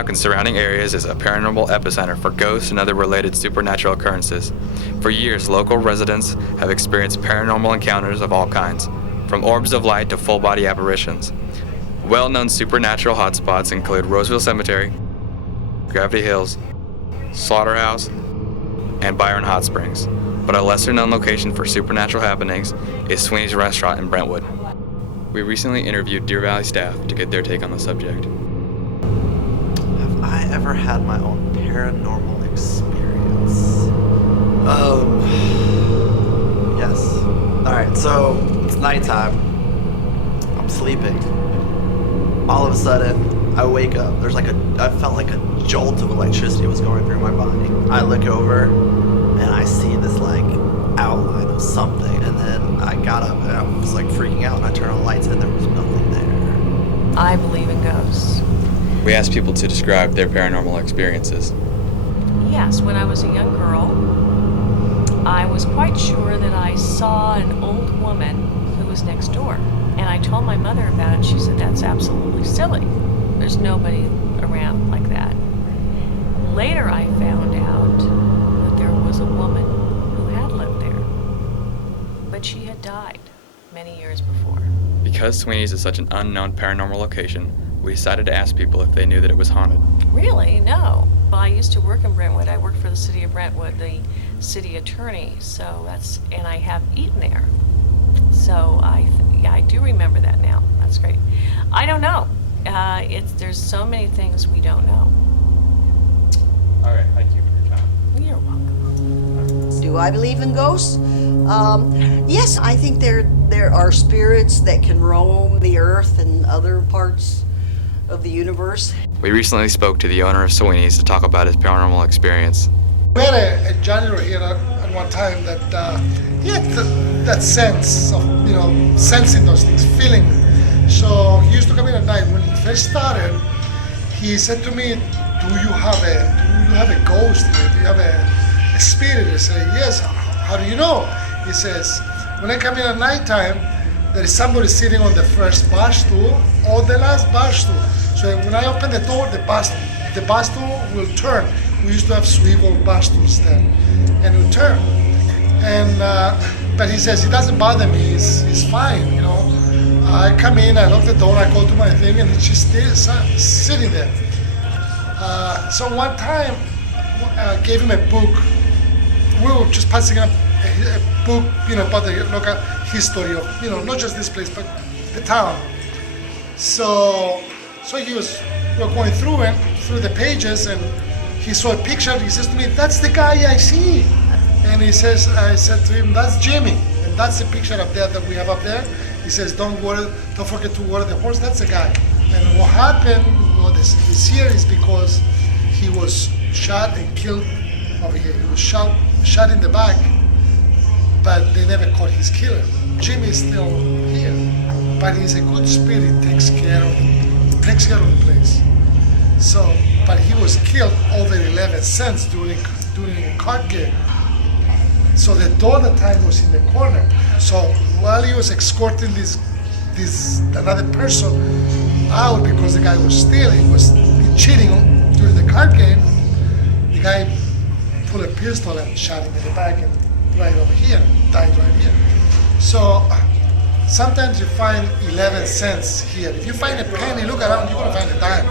Antioch and surrounding areas is a paranormal epicenter for ghosts and other related supernatural occurrences. For years, local residents have experienced paranormal encounters of all kinds, from orbs of light to full-body apparitions. Well-known supernatural hotspots include Roseville Cemetery, Gravity Hills, Slaughterhouse, and Byron Hot Springs. But a lesser-known location for supernatural happenings is Sweeney's Restaurant in Brentwood. We recently interviewed Deer Valley staff to get their take on the subject. Have I ever had my own paranormal experience? Yes. Alright, so it's nighttime. I'm sleeping. All of a sudden, I wake up. I felt like a jolt of electricity was going through my body. I look over and I see this outline of something, and then I got up and I was freaking out, and I turned on the lights and there was nothing there. I believe in ghosts. We asked people to describe their paranormal experiences. Yes, when I was a young girl, I was quite sure that I saw an old woman who was next door. And I told my mother about it. She said, "That's absolutely silly. There's nobody around like that." Later I found out that there was a woman who had lived there, but she had died many years before. Because Sweeney's is such an unknown paranormal location, we decided to ask people if they knew that it was haunted. Really? No. Well, I used to work in Brentwood. I worked for the city of Brentwood, the city attorney. And I have eaten there. So I do remember that now. That's great. I don't know. There's so many things we don't know. All right, thank you for your time. You're welcome. Do I believe in ghosts? Yes, I think there are spirits that can roam the earth and other parts of the universe. We recently spoke to the owner of Sweeney's to talk about his paranormal experience. We had a janitor here at one time that he had that sense of, sensing those things, feeling. So he used to come in at night. When he first started, he said to me, do you have a ghost here? Do you have a spirit? I said, yes. How do you know? He says, when I come in at nighttime, there is somebody sitting on the first bar stool or the last bar stool. So when I open the door, the bar stool will turn. We used to have swivel bar stools then, and it will turn. But he says it doesn't bother me. It's fine, I come in, I lock the door, I go to my thing, and she's still sitting there. So one time, I gave him a book. We were just passing up a book, about the local history of, not just this place, but the town. So we were going through the pages, and he saw a picture. He says to me, "That's the guy I see." And I said to him, "That's Jimmy, and that's the picture up there that we have up there." He says, "Don't forget to water the horse. That's the guy." And what happened? This here is because he was shot and killed over here. He was shot in the back, but they never caught his killer. Jimmy is still here, but he's a good spirit. Takes care of the place. So, but he was killed over 11 cents during a card game. So the door at the time was in the corner. So while he was escorting this another person out because the guy was stealing, was cheating during the card game, the guy pulled a pistol and shot him in the back and right over here, died right here. So sometimes you find 11 cents here. If you find a penny, look around, you're gonna find a dime.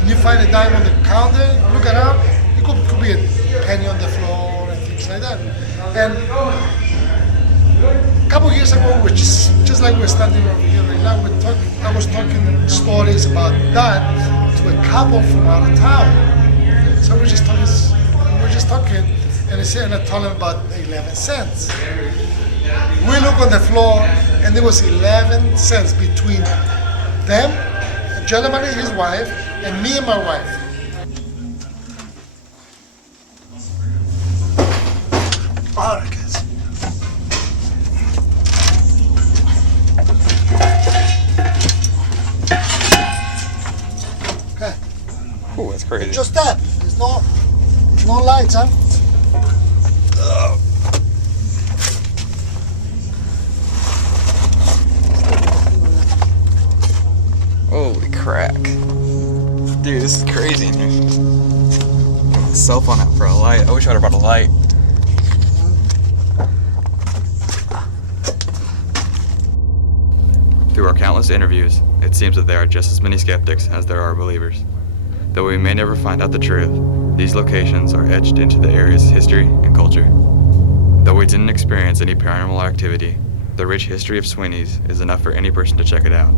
And you find a dime on the counter, look around, it could be a penny on the floor and things like that. And a couple years ago, which is just like we're standing over here right now, I was talking stories about that to a couple from out of town. So we're just talking, and I told him about 11 cents. We look on the floor, and there was 11 cents between them, a gentleman and his wife, and me and my wife. All right, guys. Okay. Ooh, that's crazy. Just that. There's no lights, huh? Holy crack. Dude, this is crazy. crazy in here. Cell phone out for a light. I wish I'd have brought a light. Through our countless interviews, it seems that there are just as many skeptics as there are believers. Though we may never find out the truth, these locations are etched into the area's history and culture. Though we didn't experience any paranormal activity, the rich history of Sweeney's is enough for any person to check it out.